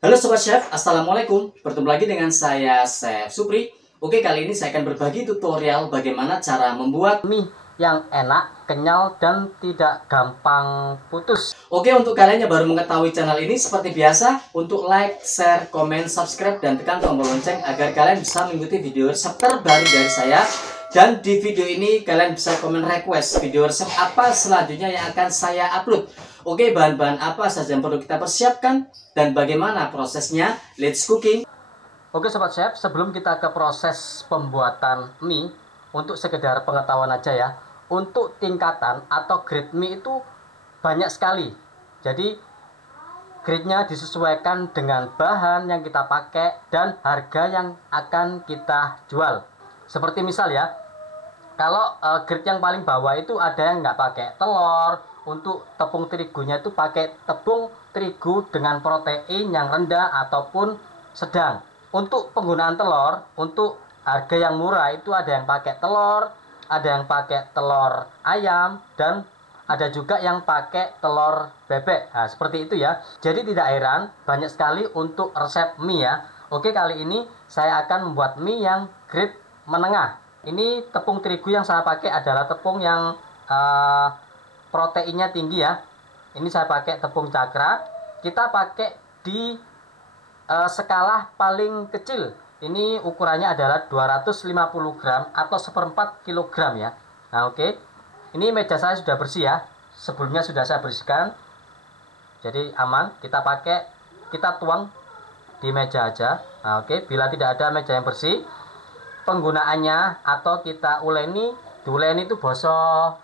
Halo Sobat Chef, Assalamualaikum. Bertemu lagi dengan saya, Chef Supri. Oke, kali ini saya akan berbagi tutorial bagaimana cara membuat mie yang enak, kenyal, dan tidak gampang putus. Oke, untuk kalian yang baru mengetahui channel ini, seperti biasa, untuk like, share, komen, subscribe, dan tekan tombol lonceng agar kalian bisa mengikuti video resep terbaru dari saya. Dan di video ini kalian bisa komen request video resep apa selanjutnya yang akan saya upload. Oke, bahan-bahan apa saja yang perlu kita persiapkan dan bagaimana prosesnya? Let's cooking. Oke Sobat Chef, sebelum kita ke proses pembuatan mie, untuk sekedar pengetahuan aja ya, untuk tingkatan atau grade mie itu banyak sekali. Jadi grade-nya disesuaikan dengan bahan yang kita pakai dan harga yang akan kita jual. Seperti misal ya, kalau grade yang paling bawah itu ada yang nggak pakai telur. Untuk tepung terigunya itu pakai tepung terigu dengan protein yang rendah ataupun sedang. Untuk penggunaan telur, untuk harga yang murah itu ada yang pakai telur, ada yang pakai telur ayam, dan ada juga yang pakai telur bebek. Nah, seperti itu ya. Jadi tidak heran banyak sekali untuk resep mie ya. Oke, kali ini saya akan membuat mie yang grade menengah. Ini tepung terigu yang saya pakai adalah tepung yang proteinnya tinggi ya. Ini saya pakai tepung cakra. Kita pakai di skala paling kecil. Ini ukurannya adalah 250 gram atau 1/4 kilogram ya. Nah oke. Ini meja saya sudah bersih ya. Sebelumnya sudah saya bersihkan. Jadi aman. Kita tuang di meja aja. Nah oke. Bila tidak ada meja yang bersih, penggunaannya atau kita uleni. Diuleni itu boso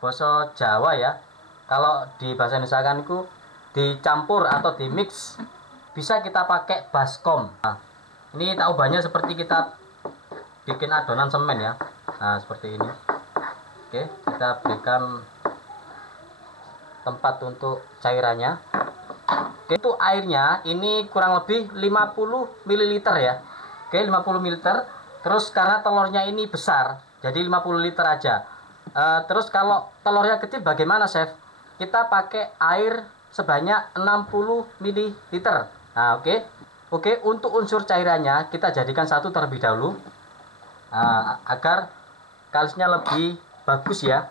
Jawa ya. Kalau di bahasa Indonesia kan itu dicampur atau di mix, bisa kita pakai baskom. Nah, ini tak ubahnya seperti kita bikin adonan semen ya. Nah seperti ini. Oke, kita berikan tempat untuk cairannya. Oke, itu airnya ini kurang lebih 50 ml ya. Oke, 50 ml. Terus karena telurnya ini besar, jadi 50 liter aja. Terus kalau telurnya kecil bagaimana Chef? Kita pakai air sebanyak 60 ml. Nah, oke, untuk unsur cairannya kita jadikan satu terlebih dahulu. Nah, agar kalisnya lebih bagus ya.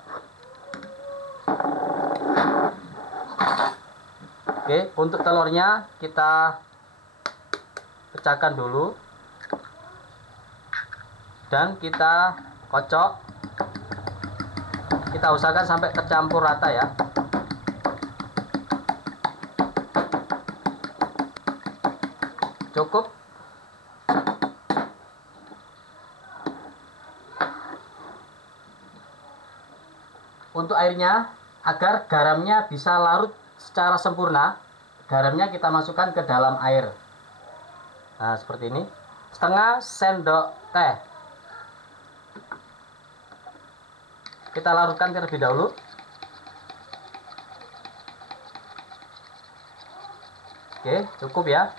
Oke, untuk telurnya kita pecahkan dulu. Dan kita kocok. Kita usahakan sampai tercampur rata ya. Cukup. Untuk airnya, agar garamnya bisa larut secara sempurna, garamnya kita masukkan ke dalam air. Nah seperti ini. Setengah sendok teh. Kita larutkan terlebih dahulu. Oke, cukup ya.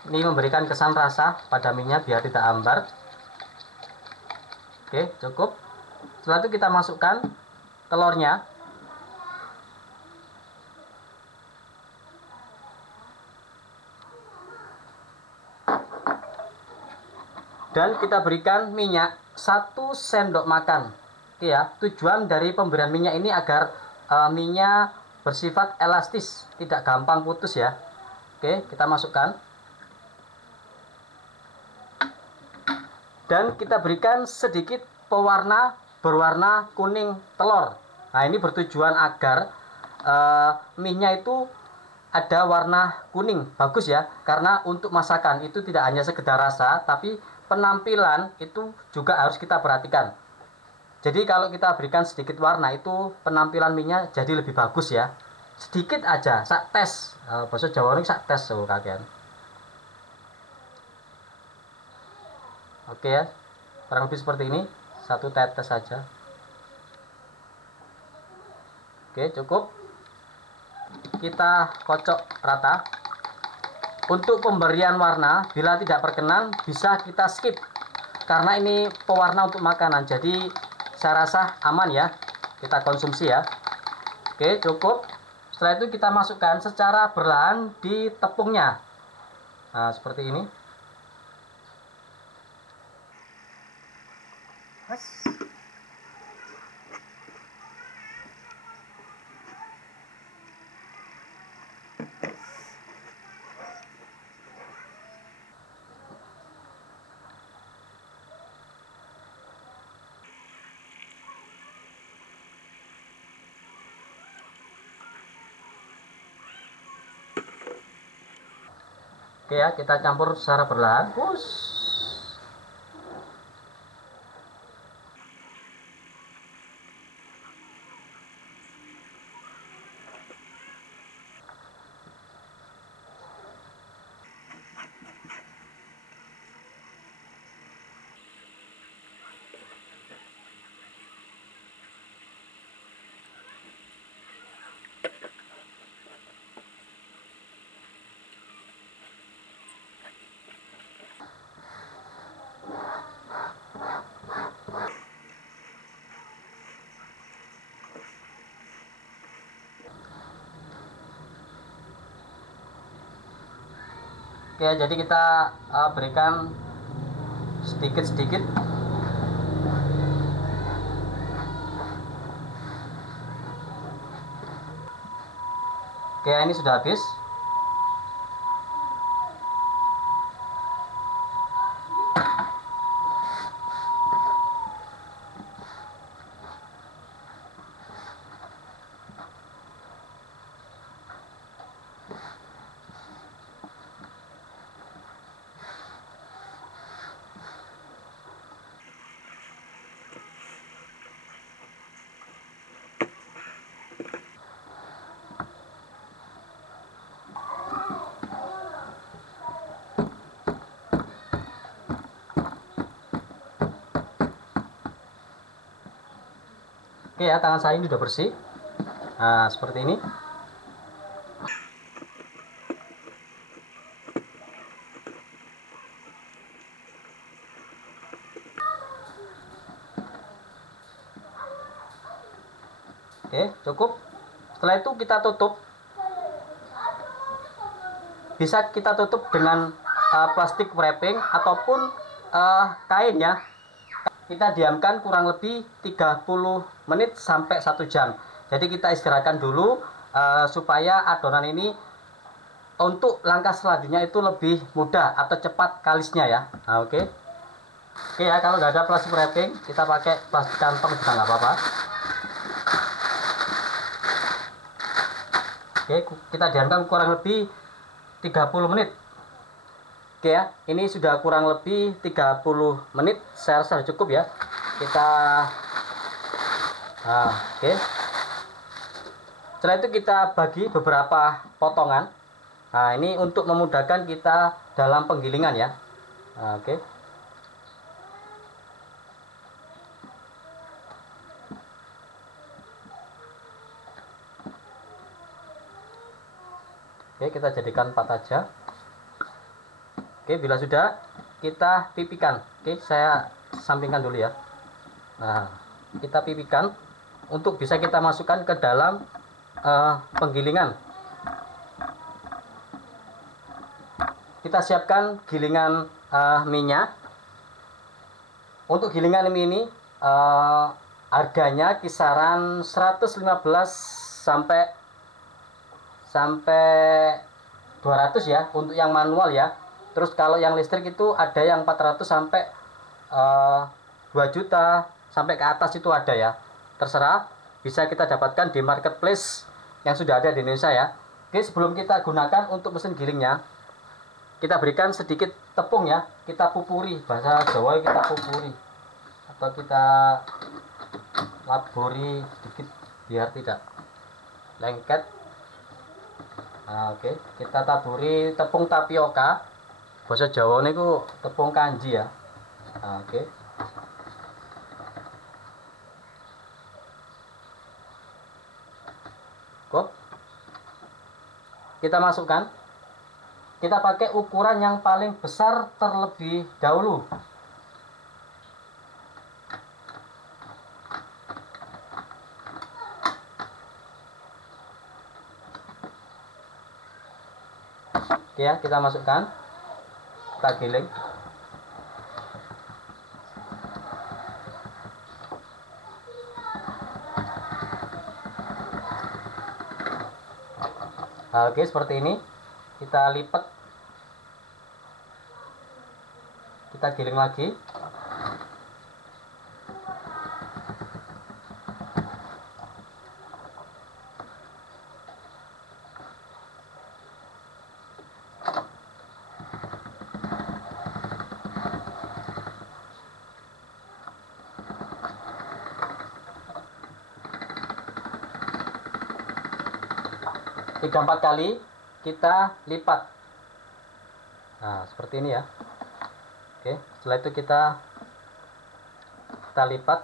Ini memberikan kesan rasa pada mie-nya biar tidak hambar. Oke, cukup. Setelah itu kita masukkan telurnya. Dan kita berikan minyak 1 sendok makan. Oke ya, tujuan dari pemberian minyak ini agar mie-nya bersifat elastis, tidak gampang putus ya. Oke, kita masukkan. Dan kita berikan sedikit pewarna berwarna kuning telur. Nah ini bertujuan agar mie-nya itu ada warna kuning, bagus ya. Karena untuk masakan itu tidak hanya sekedar rasa, tapi penampilan itu juga harus kita perhatikan. Jadi kalau kita berikan sedikit warna itu penampilan mie-nya jadi lebih bagus ya. Sedikit aja, sak tes. Bahasa Jawa ini sak tes so kakean. Oke ya, kurang lebih seperti ini, 1 tetes saja. Oke, cukup. Kita kocok rata. Untuk pemberian warna, bila tidak berkenan bisa kita skip, karena ini pewarna untuk makanan, jadi saya rasa aman ya, kita konsumsi ya. Oke, cukup. Setelah itu kita masukkan secara perlahan di tepungnya. Nah, seperti ini. Oke ya, kita campur secara perlahan. Push. Oke, jadi kita berikan sedikit-sedikit. Oke, ini sudah habis. Oke ya, tangan saya ini sudah bersih. Nah, seperti ini. Oke, cukup. Setelah itu kita tutup. Bisa kita tutup dengan plastik wrapping ataupun kain ya. Kita diamkan kurang lebih 30 menit sampai 1 jam. Jadi kita istirahatkan dulu supaya adonan ini untuk langkah selanjutnya itu lebih mudah atau cepat kalisnya ya. Nah, oke. Oke ya, kalau nggak ada plastik wrapping, kita pakai plastik kantong juga nggak apa-apa. Oke, kita diamkan kurang lebih 30 menit. Oke ya, ini sudah kurang lebih 30 menit, saya rasa cukup ya. Kita oke. Setelah itu kita bagi beberapa potongan. Nah, ini untuk memudahkan kita dalam penggilingan ya. Nah, oke. Oke, kita jadikan 4 aja. Oke, bila sudah, kita pipikan. Oke, saya sampingkan dulu ya. Nah, kita pipikan untuk bisa kita masukkan ke dalam penggilingan. Kita siapkan gilingan minyak. Untuk gilingan mie ini harganya kisaran 115 sampai 200 ya untuk yang manual ya. Terus kalau yang listrik itu ada yang 400 sampai 2 juta sampai ke atas itu ada ya. Terserah, bisa kita dapatkan di marketplace yang sudah ada di Indonesia ya. Oke, sebelum kita gunakan untuk mesin gilingnya, kita berikan sedikit tepung ya. Kita pupuri, bahasa Jawa kita pupuri atau kita laburi sedikit biar tidak lengket. Nah, oke, kita taburi tepung tapioka. Bahasa Jawa niku tepung kanji ya. Nah, oke. Cukup. Kita masukkan. Kita pakai ukuran yang paling besar terlebih dahulu. Oke ya, kita masukkan. kita giling. Nah, oke, seperti ini. Kita lipat, kita giling lagi. Tiga 4 kali kita lipat. Nah, seperti ini ya. Oke, setelah itu kita lipat.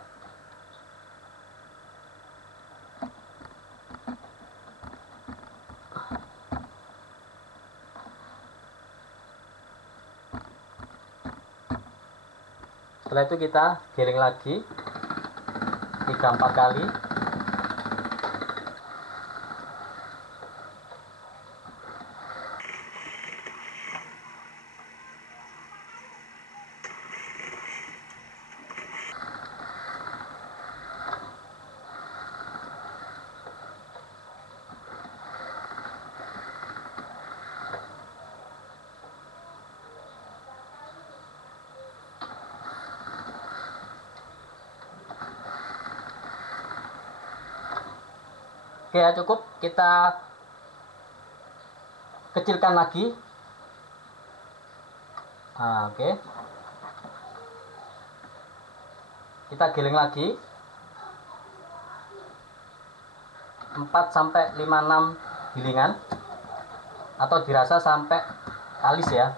Setelah itu kita giling lagi 3-4 kali. Oke ya, cukup. Kita kecilkan lagi. Nah, oke. Kita giling lagi 4-5-6 gilingan, atau dirasa sampai kalis ya.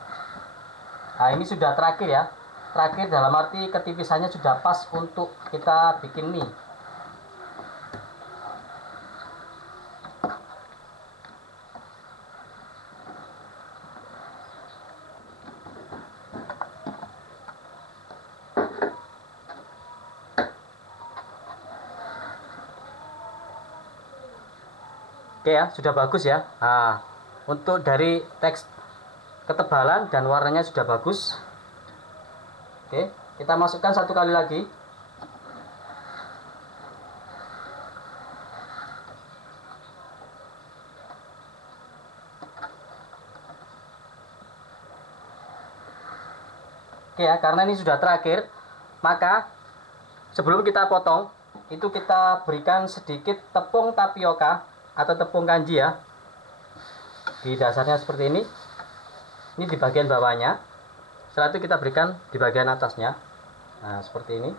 Nah, ini sudah terakhir ya. Terakhir dalam arti ketipisannya sudah pas untuk kita bikin mie. Oke ya, sudah bagus ya. Nah, untuk dari teks ketebalan dan warnanya sudah bagus. Oke, kita masukkan 1 kali lagi. Oke ya, karena ini sudah terakhir, maka sebelum kita potong, itu kita berikan sedikit tepung tapioka atau tepung kanji ya. Di dasarnya seperti ini. Ini di bagian bawahnya. Setelah itu kita berikan di bagian atasnya. Nah, seperti ini.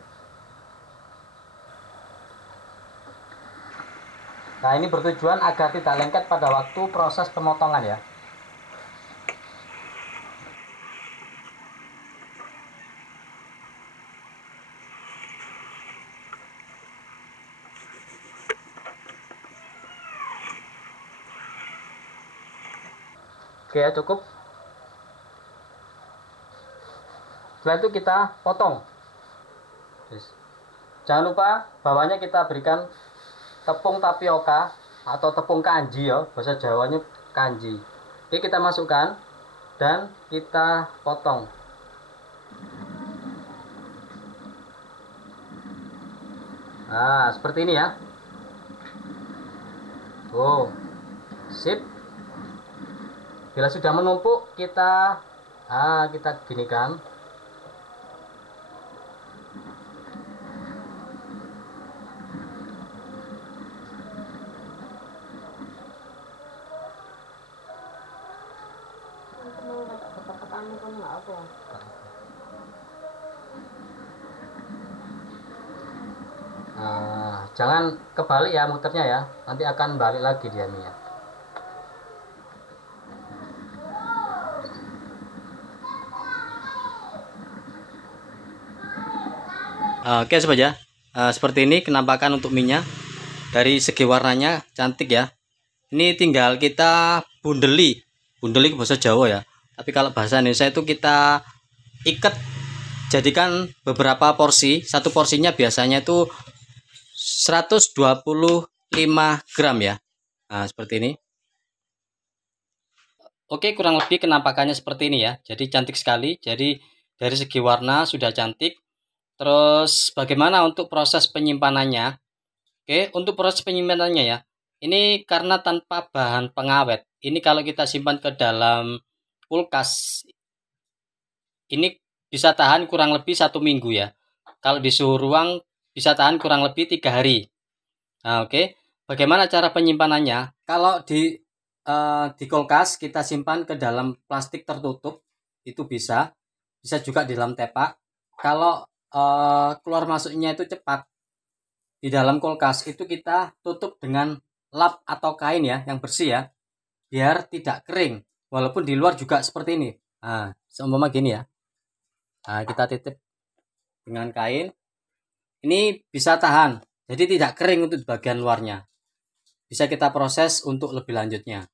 Nah, ini bertujuan agar tidak lengket pada waktu proses pemotongan ya. Oke ya, cukup. Setelah itu kita potong. Jangan lupa bawahnya kita berikan tepung tapioka atau tepung kanji ya, bahasa Jawanya kanji. Oke, kita masukkan dan kita potong. Nah, seperti ini ya. Oh, sip. Bila sudah menumpuk, kita ginikan. Nah, jangan kebalik ya muternya ya, nanti akan balik lagi dia minyak. Oke sobat ya, seperti ini penampakan untuk minyak. Dari segi warnanya cantik ya. Ini tinggal kita bundeli bahasa Jawa ya. Tapi kalau bahasa Indonesia itu kita ikat, jadikan beberapa porsi. Satu porsinya biasanya itu 125 gram ya. Nah, seperti ini. Oke, kurang lebih penampakannya seperti ini ya. Jadi cantik sekali. Jadi dari segi warna sudah cantik. Terus bagaimana untuk proses penyimpanannya? Oke, untuk proses penyimpanannya ya. Ini karena tanpa bahan pengawet. Ini kalau kita simpan ke dalam kulkas, ini bisa tahan kurang lebih 1 minggu ya. Kalau di suhu ruang bisa tahan kurang lebih 3 hari. Nah, oke. Bagaimana cara penyimpanannya? Kalau di kulkas kita simpan ke dalam plastik tertutup, itu bisa juga di dalam tepak. Kalau keluar masuknya itu cepat, di dalam kulkas itu kita tutup dengan lap atau kain ya, yang bersih ya, biar tidak kering. Walaupun di luar juga seperti ini. Nah, seumpama gini ya. Nah, kita titip dengan kain. Ini bisa tahan, jadi tidak kering untuk bagian luarnya. Bisa kita proses untuk lebih lanjutnya.